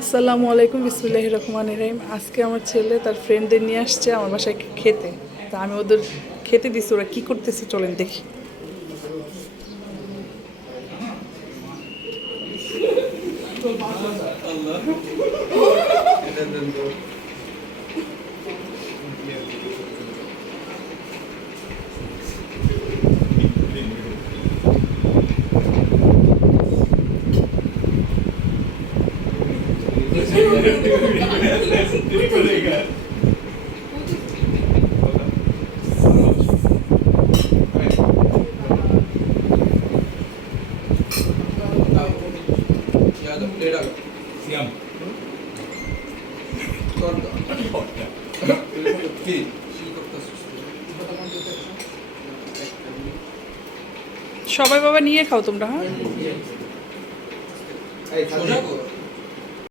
আসসালামু আলাইকুম, বিসমিল্লাহির রহমানির রহিম। আজকে আমার ছেলে তার ফ্রেন্ডদের নিয়ে আসছে আমার বাসায় খেতে। তা আমি ওদের খেতে দিছি, ওরা কী করতেছে চলেন দেখি। Siamo. সবাই বাবা নিয়ে খাও তোমরা, হ্যাঁ।